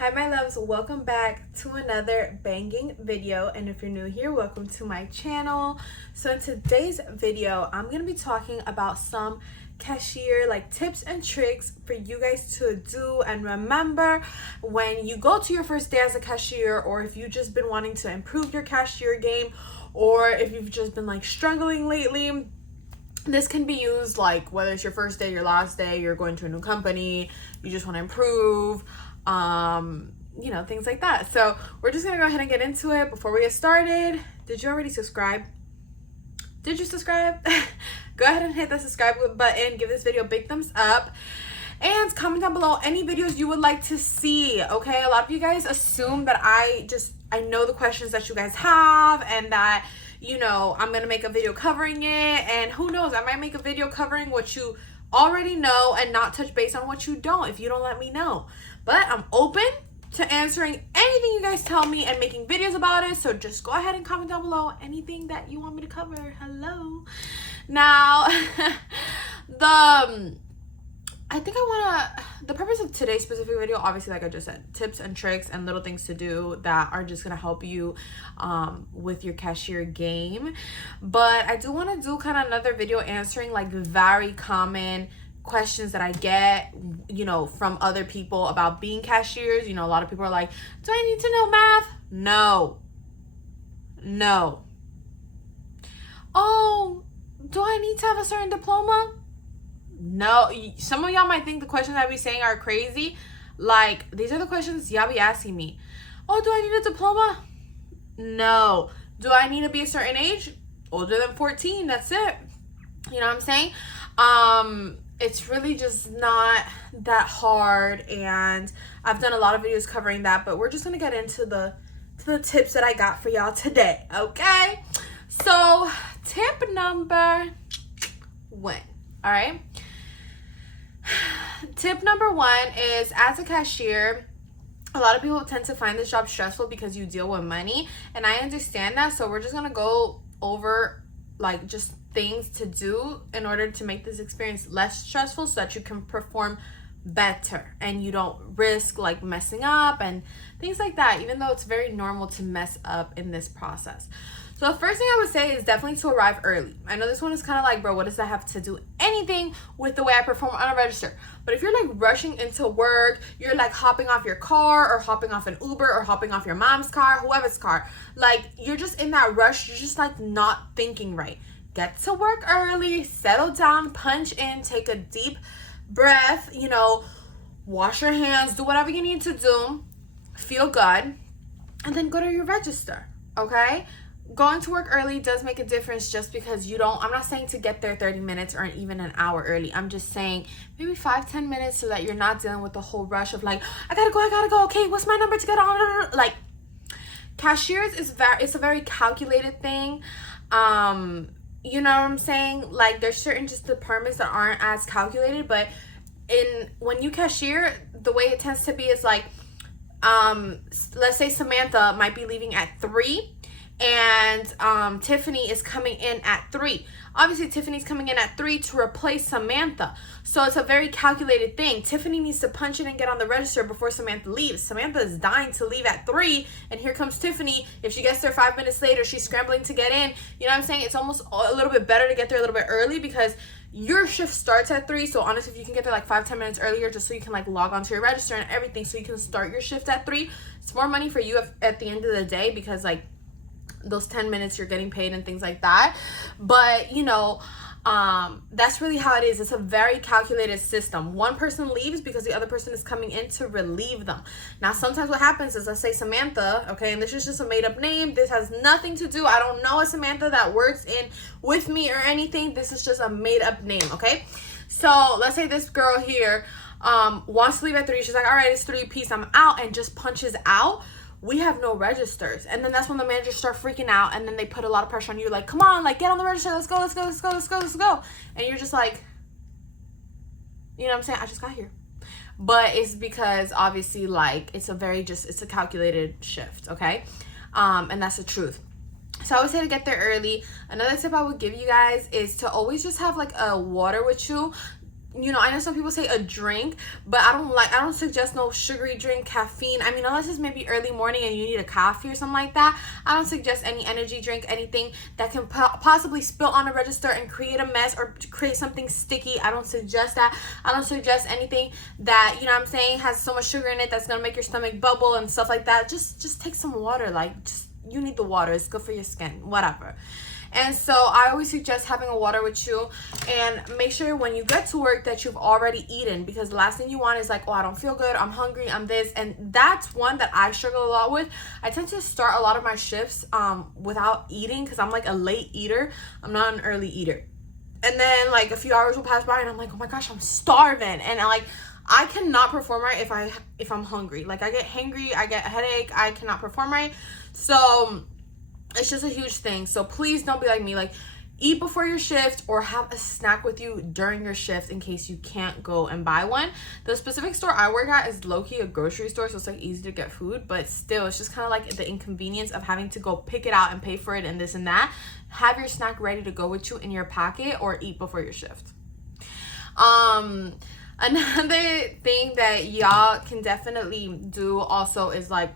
Hi my loves, welcome back to another banging video, and if you're new here, welcome to my channel. So in today's video, I'm going to be talking about some cashier tips and tricks for you guys to do and remember when you go to your first day as a cashier, or if you've just been wanting to improve your cashier game, or if you've just been struggling lately. This can be used whether it's your first day, your last day, you're going to a new company, you just want to improve, things like that. So we're just gonna go ahead and get into it. Before we get started, did you already subscribe? Did you subscribe? Go ahead and hit the subscribe button, give this video a big thumbs up, and comment down below any videos you would like to see. Okay, a lot of you guys assume that I know the questions that you guys have, and that I'm gonna make a video covering it, and who knows, I might make a video covering what you already know and not touch base on what you don't if you don't let me know. But I'm open to answering anything you guys tell me and making videos about it, so just go ahead and comment down below anything that you want me to cover. Hello. Now the purpose of today's specific video, obviously, like I just said, tips and tricks and little things to do that are just gonna help you with your cashier game. But I do want to do kind of another video answering very common questions that I get from other people about being cashiers. A lot of people are like, do I need to know math? No. Oh, do I need to have a certain diploma? No. Some of y'all might think the questions I be saying are crazy. These are the questions y'all be asking me. Oh, do I need a diploma? No. Do I need to be a certain age? Older than 14, that's it. You know what I'm saying? It's really just not that hard, and I've done a lot of videos covering that, but we're just gonna get into the tips that I got for y'all today, okay? So tip number 1, all right? Tip number 1 is, as a cashier, a lot of people tend to find this job stressful because you deal with money, and I understand that. So we're just gonna go over just things to do in order to make this experience less stressful, so that you can perform better and you don't risk messing up and things like that, even though it's very normal to mess up in this process. So the first thing I would say is definitely to arrive early. I know this one is kind of bro, what does that have to do anything with the way I perform on a register? But if you're rushing into work, you're hopping off your car, or hopping off an Uber, or hopping off your mom's car, whoever's car, you're just in that rush, you're just not thinking right. Get to work early, settle down, punch in, take a deep breath, wash your hands, do whatever you need to do, feel good, and then go to your register, okay? Going to work early does make a difference, just because I'm not saying to get there 30 minutes or even an hour early. I'm just saying maybe 5-10 minutes, so that you're not dealing with the whole rush of I gotta go, okay, what's my number to get on? Cashiers it's a very calculated thing. You know what I'm saying? There's certain just departments that aren't as calculated, but when you cashier, the way it tends to be is let's say Samantha might be leaving at 3, and Tiffany is coming in at 3. Obviously, Tiffany's coming in at 3 to replace Samantha. So it's a very calculated thing. Tiffany needs to punch in and get on the register before Samantha leaves. Samantha is dying to leave at 3, and here comes Tiffany. If she gets there 5 minutes later, she's scrambling to get in. You know what I'm saying? It's almost a little bit better to get there a little bit early, because your shift starts at 3. So honestly, if you can get there 5-10 minutes earlier, just so you can log onto your register and everything, so you can start your shift at 3, it's more money for you at the end of the day, because those 10 minutes you're getting paid and things like that. But that's really how it is. It's a very calculated system. One person leaves because the other person is coming in to relieve them. Now sometimes what happens is, let's say Samantha, okay, and this is just a made-up name, this has nothing to do, I don't know a Samantha that works in with me or anything, this is just a made-up name, okay? So let's say this girl here wants to leave at 3. She's all right, it's 3, peace, I'm out, and just punches out. We have no registers, and then that's when the managers start freaking out, and then they put a lot of pressure on you, come on, get on the register, let's go, and you're just you know what I'm saying, I just got here. But it's because obviously it's a calculated shift, okay? And that's the truth. So I would say to get there early. Another tip I would give you guys is to always just have a water with you. you know, I know some people say a drink, but I don't suggest no sugary drink, caffeine. I mean, unless it's maybe early morning and you need a coffee or something like that, I don't suggest any energy drink, anything that can possibly spill on a register and create a mess or create something sticky. I don't suggest that. I don't suggest anything that, you know what I'm saying, has so much sugar in it that's gonna make your stomach bubble and stuff like that. Just take some water. Like, just, you need the water. It's good for your skin, whatever. And so I always suggest having a water with you, and make sure when you get to work that you've already eaten, because the last thing you want is like, oh, I don't feel good, I'm hungry, I'm this. And that's one that I struggle a lot with. I tend to start a lot of my shifts without eating, because I'm like a late eater. I'm not an early eater. And then like a few hours will pass by and I'm like, oh my gosh, I'm starving. And I cannot perform right if I'm hungry. Like, I get hangry, I get a headache, I cannot perform right. So it's just a huge thing. So please don't be like me. Like, eat before your shift or have a snack with you during your shift in case you can't go and buy one. The specific store I work at is low-key a grocery store, so it's like easy to get food, but still it's just kind of like the inconvenience of having to go pick it out and pay for it and this and that. Have your snack ready to go with you in your pocket, or eat before your shift. Another thing that y'all can definitely do also is like,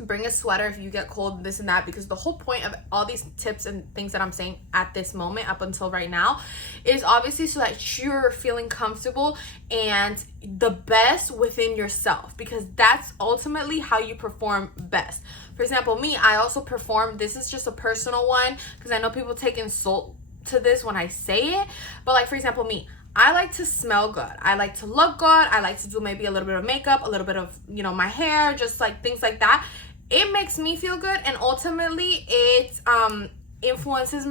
bring a sweater if you get cold, this and that, because the whole point of all these tips and things that I'm saying at this moment up until right now is obviously so that you're feeling comfortable and the best within yourself, because that's ultimately how you perform best. For example, me, I also perform, this is just a personal one because I know people take insult to this when I say it, but like, for example, me, I like to smell good. I like to look good. I like to do maybe a little bit of makeup, a little bit of, you know, my hair, just like things like that. It makes me feel good, and ultimately it influences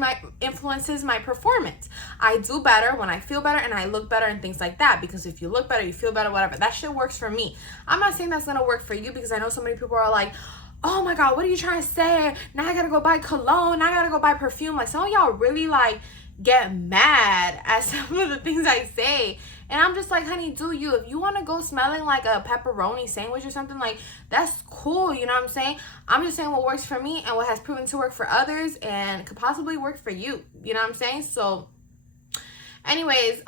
my performance. I do better when I feel better and I look better and things like that, because if you look better, you feel better, whatever. That shit works for me. I'm not saying that's gonna work for you, because I know so many people are like, oh my god, what are you trying to say? Now I gotta go buy cologne, now I gotta go buy perfume. Like, some of y'all really like get mad at some of the things I say, and I'm just like, honey, do you. If you want to go smelling like a pepperoni sandwich or something, like, that's cool, you know what I'm saying? I'm just saying what works for me and what has proven to work for others and could possibly work for you, you know what I'm saying? So anyways,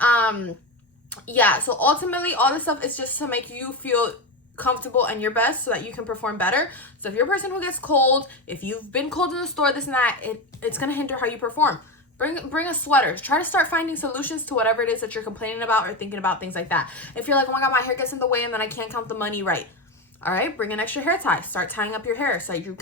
yeah, so ultimately all this stuff is just to make you feel comfortable and your best so that you can perform better. So if you're a person who gets cold, if you've been cold in the store, this and that, it's gonna hinder how you perform. Bring a sweater. Try to start finding solutions to whatever it is that you're complaining about or thinking about, things like that. If you're like, oh my god, my hair gets in the way and then I can't count the money right. All right, bring an extra hair tie. Start tying up your hair so you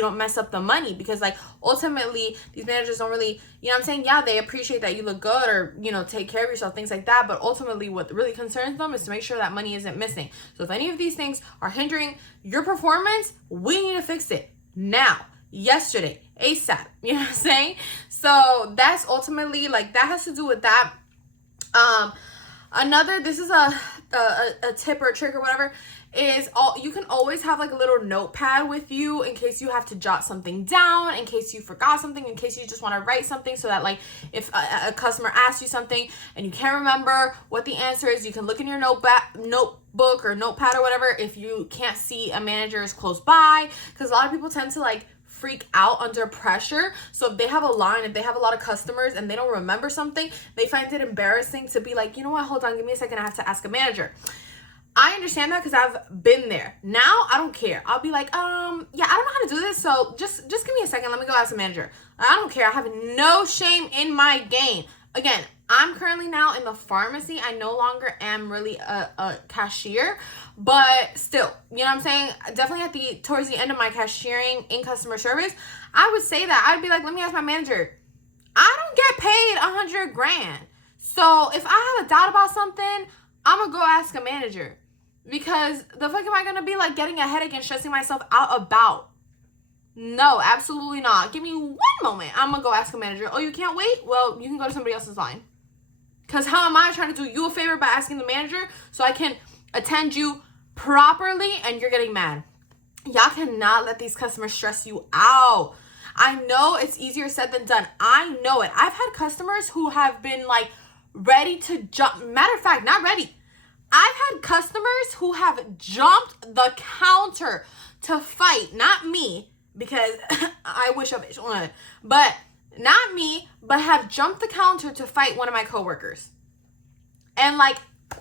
don't mess up the money, because like ultimately these managers don't really, you know what I'm saying? Yeah, they appreciate that you look good or, you know, take care of yourself, things like that. But ultimately what really concerns them is to make sure that money isn't missing. So if any of these things are hindering your performance, we need to fix it now, yesterday, ASAP, you know what I'm saying? So that's ultimately, like, that has to do with that. This is a tip or a trick or whatever, is you can always have like a little notepad with you in case you have to jot something down, in case you forgot something, in case you just want to write something, so that like if a customer asks you something and you can't remember what the answer is, you can look in your notebook or notepad or whatever if you can't see a manager is close by, because a lot of people tend to like freak out under pressure. So if they have a line, if they have a lot of customers and they don't remember something, they find it embarrassing to be like, you know what, hold on, give me a second, I have to ask a manager. I understand that because I've been there. Now I don't care. I'll be like, yeah, I don't know how to do this, so just give me a second, let me go ask a manager. I don't care. I have no shame in my game. Again, I'm currently now in the pharmacy. I no longer am really a cashier, but still, you know what I'm saying? Definitely towards the end of my cashiering in customer service, I would say that. I'd be like, let me ask my manager. I don't get paid $100,000. So if I have a doubt about something, I'm gonna go ask a manager. Because the fuck am I gonna be like getting a headache and stressing myself out about? No, absolutely not. Give me one moment. I'm gonna go ask a manager. Oh, you can't wait? Well, you can go to somebody else's line. Because how am I trying to do you a favor by asking the manager so I can attend you properly and you're getting mad? Y'all cannot let these customers stress you out. I know it's easier said than done. I know it. I've had customers who have been like ready to jump. Matter of fact, not ready. I've had customers who have jumped the counter to fight, not me, because I wish a bitch would, but not me, but have jumped the counter to fight one of my coworkers. And like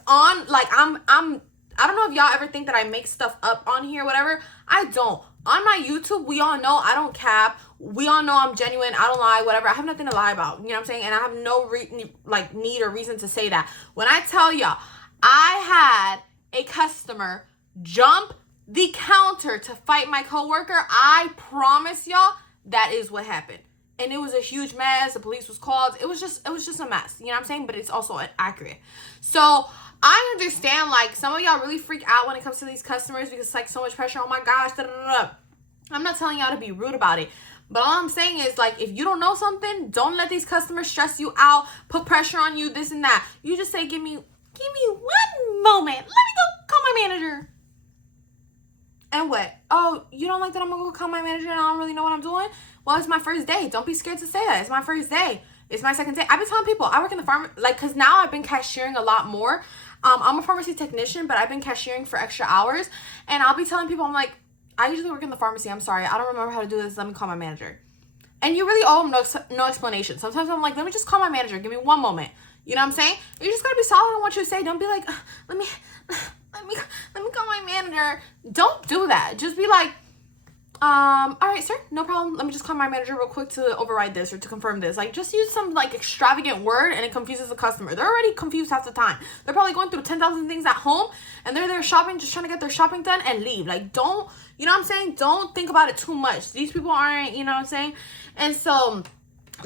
on, like I don't know if y'all ever think that I make stuff up on here, whatever. I don't. On my YouTube, we all know I don't cap. We all know I'm genuine. I don't lie, whatever. I have nothing to lie about. You know what I'm saying? And I have no need or reason to say that. When I tell y'all, I had a customer jump the counter to fight my coworker, I promise y'all that is what happened. And it was a huge mess. The police was called. It was just a mess. You know what I'm saying? But it's also accurate. So I understand, like, some of y'all really freak out when it comes to these customers because it's like so much pressure. Oh my gosh, da, da, da, da. I'm not telling y'all to be rude about it. But all I'm saying is, like, if you don't know something, don't let these customers stress you out, put pressure on you, this and that. You just say, give me 1 moment. Let me go call my manager. And what? Oh, you don't like that I'm going to go call my manager and I don't really know what I'm doing? Well, it's my first day. Don't be scared to say that. It's my first day. It's my second day. I've been telling people, I work in the pharmacy, like, because now I've been cashiering a lot more. I'm a pharmacy technician, but I've been cashiering for extra hours. And I'll be telling people, I'm like, I usually work in the pharmacy. I'm sorry. I don't remember how to do this. Let me call my manager. And you really owe them no explanation. Sometimes I'm like, let me just call my manager. Give me 1 moment. You know what I'm saying? You just got to be solid on what you say. Don't be like, let me call my manager. Don't do that. Just be like, all right, sir, no problem. Let me just call my manager real quick to override this or to confirm this. Like, just use some, like, extravagant word and it confuses the customer. They're already confused half the time. They're probably going through 10,000 things at home and they're there shopping, just trying to get their shopping done and leave. Like, don't, you know what I'm saying? Don't think about it too much. These people aren't, you know what I'm saying? And so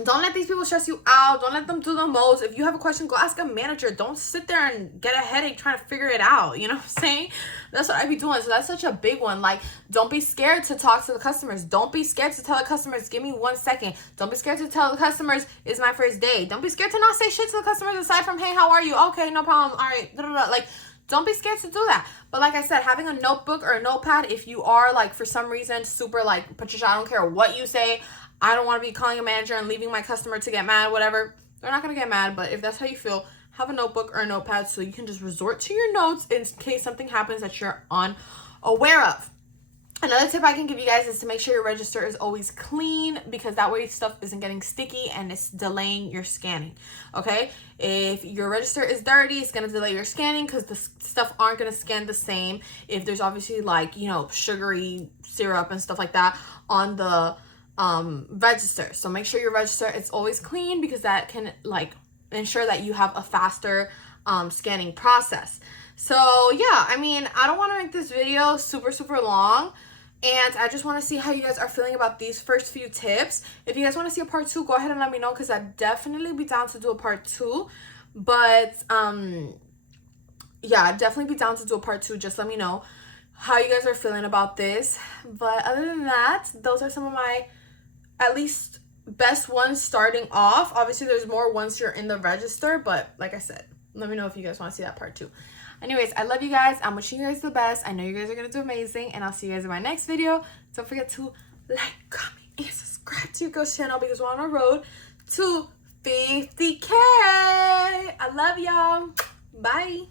don't let these people stress you out. Don't let them do the most. If you have a question, go ask a manager. Don't sit there and get a headache trying to figure it out. You know what I'm saying? That's what I be doing. So that's such a big one. Like, don't be scared to talk to the customers. Don't be scared to tell the customers, give me 1 second. Don't be scared to tell the customers, it's my first day. Don't be scared to not say shit to the customers aside from, hey, how are you? Okay, no problem. All right. Like, don't be scared to do that. But like I said, having a notebook or a notepad, if you are, like, for some reason, super, like, Patricia, I don't care what you say, I don't want to be calling a manager and leaving my customer to get mad, whatever. They're not going to get mad, but if that's how you feel, have a notebook or a notepad so you can just resort to your notes in case something happens that you're unaware of. Another tip I can give you guys is to make sure your register is always clean because that way stuff isn't getting sticky and it's delaying your scanning, okay? If your register is dirty, it's going to delay your scanning because the stuff aren't going to scan the same. If there's obviously, like, you know, sugary syrup and stuff like that on the register. So make sure your register is always clean because that can, like, ensure that you have a faster scanning process. So yeah, I mean, I don't want to make this video super long, and I just want to see how you guys are feeling about these first few tips. If you guys want to see a part 2, go ahead and let me know because I'd definitely be down to do a part 2. But yeah, I'd definitely be down to do a part 2. Just let me know how you guys are feeling about this. But other than that, those are some of my at least best ones starting off. Obviously there's more once you're in the register, but like I said, let me know if you guys want to see that part 2. Anyways, I love you guys. I'm wishing you guys the best. I know you guys are gonna do amazing, and I'll see you guys in my next video. Don't forget to like, comment, and subscribe to your girl's channel because we're on our road to 50K. I love y'all. Bye.